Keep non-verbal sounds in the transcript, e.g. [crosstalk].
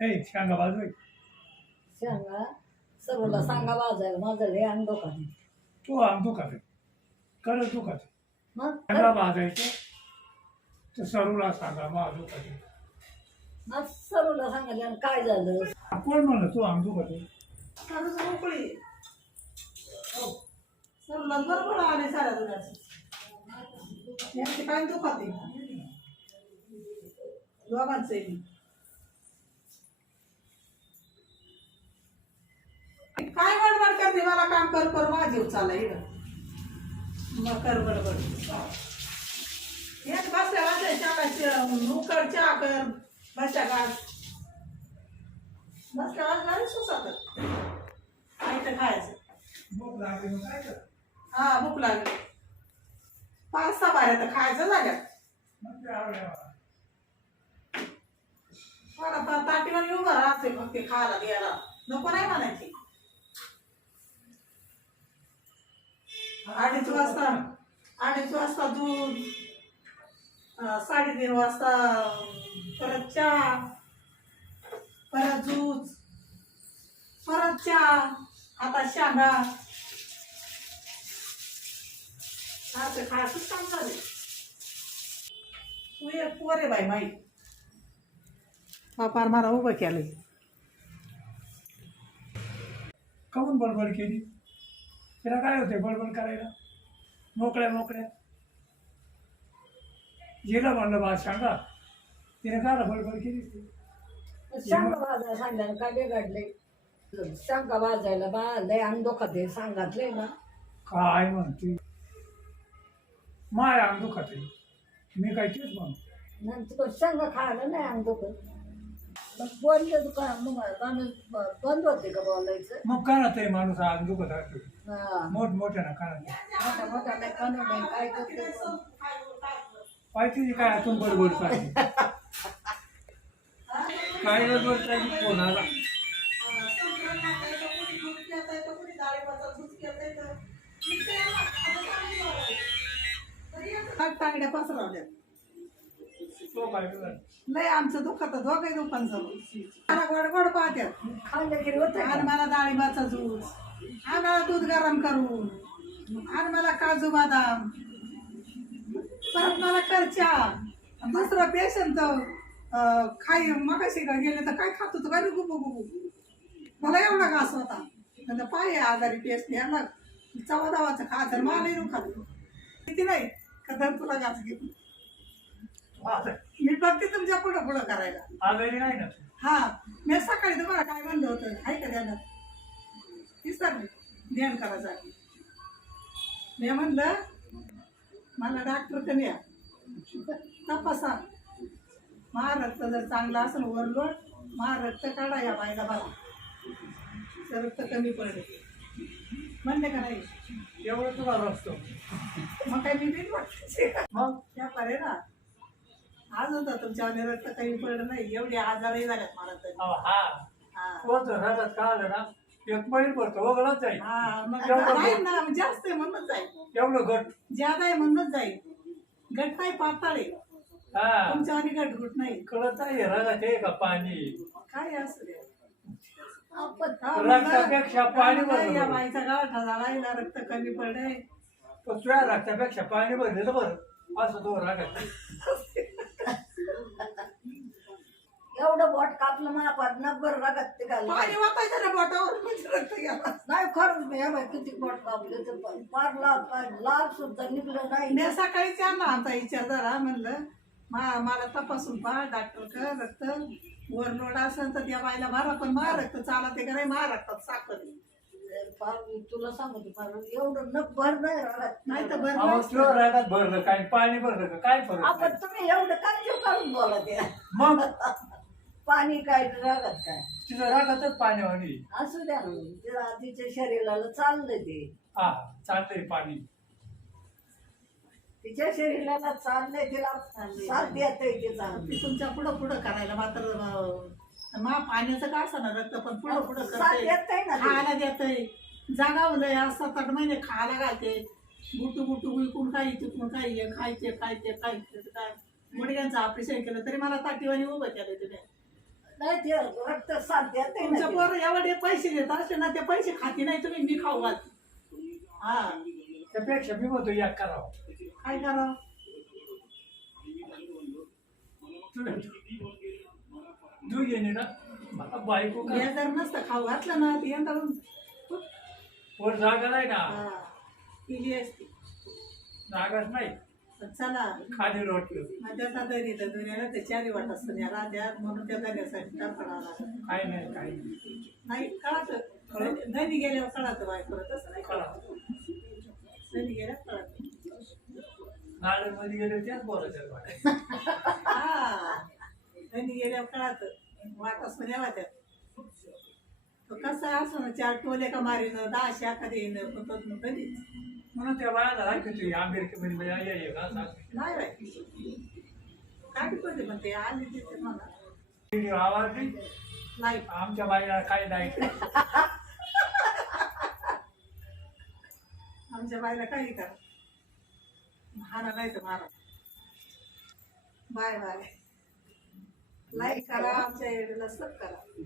ए सांगा बाजू सांगा सर्वला सांगा वाजायला माझं लय अंग दुखत तू आम दुखत करत दुखत मग? सांगा भाजायचं तर सरूला सांगा मा दुखत मग सर्वला सांगायला काय झालं? कोण म्हणलं तू आम दुखत खरंच मोकळी. सरला बरोबर आले साऱ्या दुधाची. यांचे काय दुखत आहे दोघांचे काय बडबड करते? मला काम कर कर माझा जीव चालला इकडं मग कर बडबड. एक बसल्या चहा उकड चहा कर बसल्या गाड बसल्या वाजल्या सुसात. काय तर खायचं. कर हा भूक लागली. पाच सहा बाऱ्या तर खायचं जाग्यात मग ते आवडलं मला. ताटीवर उभं राहते मग ते खायला द्यायला. नको नाही म्हणायची. वाजता अडीच वाजता दूध साडेतीन वाजता परत चहा परत दूध परत चहा आता शेंगा असं खायचंच काम झाले तू एक पोर आहे बाई माई. बापार मला उभं केलं काऊन बडबड केली? तिला काय होते बडबड करायला? मोकळ्या मोकळ्या जिला म्हणलं बा सांगा. तिने काय बडबड केली सांगा वाजायला सांगायला काय बिघडले सांगा वाजायला बा लय अंग दुखत आहे सांगातले ना. काय म्हणते? माय अंग दुखत आहे. मी काय तेच म्हणतो नंतर सांग खायला नाही अंग दुखत मग बोलले दुकान मग माणूस बंद होते का बोलायचं? मग कानात आहे माणूस अंग दुखत हा मोठ मोठ्या ना कानात मोठ्या मोठ्या नाही नाही काय करते. पाहिजे काय हातून बडबड चालली काय तांगड्या पसरवल्या तो काय तुला लय आमचं दुखत दुकान झालं मला गोड गोड पाहत्यात खाल्लं की होतं आणि मला डाळिंबाचा ज्यूस आणि मला दूध गरम करून. आणि मला काजू बदाम. परत मला करच्या. दुसरं पेशंट खाई मगाशी गेले तर काय खात होतो? काय गुबू गुबू मला एवढा घास होता. नंतर पाय आजारी पेस्ट याला चवा दावाचं खायचं मलाही दुखत किती नाही? कदर तुला घास घेऊन. मी बघते तुमच्या पुढं पुढं करायला. आजारी नाही ना तू. हा. मी सकाळी तुम्हाला काय म्हणलं होतं? आहे का ध्यानात विसरले ध्यान करायचं मी म्हणलं मला डॉक्टर कमी या तपासा. महारक्त जर चांगला असेल वरलोड महारक्त काढा या बघा. तर रक्त कमी पडले. म्हणले का नाही? एवढं तुला रस्तो मग काय मी बिन वाटायचे मग त्या पारे ना आज होता तुमच्या रक्त कमी पडलं नाही एवढे आजारही झाल्यात मला तर. हा. हा. रगत का आलं ना? एक बैल पडतो वगळत जाईल. हा, मग एवढं नाही गोड. ना जास्त आहे म्हणूनच जाईल एवढं घट ज्यादा आहे म्हणूनच जाईल गट नाही पाताळ आहे. हा. तुमच्या आणि गट गुट नाही. कळत नाही रगत आहे का पाणी? काय असं हा, रक्तापेक्षा पाणी भरलं या बरं. बाईचा गाठा झाला हिला रक्त कमी पडे तो तुझ्या रक्तापेक्षा पाणी भरलेलं बरं. असं तो रागत [laughs] एवढं बोट पण नब्बर रगत ते ना बोटावर म्हणजे रक्त गेला नाही खरंच मी हे किती बोट कापले तर पण फार लाल सुद्धा निघलं नाही. मी सकाळी त्यांना आमचा विचार झाला म्हणलं मा मला तपासून पहा डॉक्टर का रक्त ओव्हरलोड असेल तर त्या बाईला मारा पण मा रक्त चालत आहे का नाही मा रक्तात साखर. आहे. फार तुला सांगते फार एवढं नब्बर नाही रगत. नाही तर अहो बरं रागात भरलं काय पाणी भरलं का काय फरक आपण नाही. तुम्ही एवढं काय जीव काढून बोला ते मग? पाणी काय रगत काय? तिचं रागातच पाणी होणी असू द्या ना तिला तिच्या शरीराला चाललंय ते. हा चालतंय पाणी. तिच्या शरीराला चाललंय तिला साथ देत ते ती तुमच्या पुढं पुढं करायला मात्र अं, मा पाण्याचं काय असं ना रक्त पण पुढं पुढं साथ करते देत ना ते. खायला देतय. जागावलंय सात आठ महिने खायला घालते. गुटू गुटू विकून काही तिकून काही हे खायचे खायचे खायचे काय? मुडग्यांचं ऑपरेशन केलं तरी मला ताटीवाणी उभं केलं तिने. नाही ते रक्त ना तुमच्या ते. पोरं एवढे पैसे देत असले ना ते पैसे खाती नाही तुम्ही मी खाऊ घाल हा. त्यापेक्षा मी म्हणतो या करावं काय करावं तू गेली ना मला बायको का हे जर नसतं खाऊ घातलं ना ते यंदा पोट जागा नाही ना? केली असती. जागाच नाही. चला खाली रोटलं माझ्या तर दुनियाला ते चारी वाट असतं. या राज्यात म्हणून त्या दर्यासाठी टाकणार काय नाही काय नाही. नाही कळत धनी गेल्यावर कळत बायको तसं नाही गेल्यावर कळत नाळेमध्ये गेले त्याच बोलायचं वाटायचं. हा. गेल्यावर कळत वाटस पण यावा त्यात तो कसा असो ना चार टोले का मारीन दहा शाखा देईन पण तो धनीच म्हणून त्या बाळाला म्हणजे या- या- या- असं असं. नाही बाय काय होते पण ते आले तिथे मला आवाज नाही नाही आमच्या बाईला काय नाही आमच्या बाईला काही करा मारा नाही तर मारा बाय बाय लाईक करा आमच्या एरियाला सब करा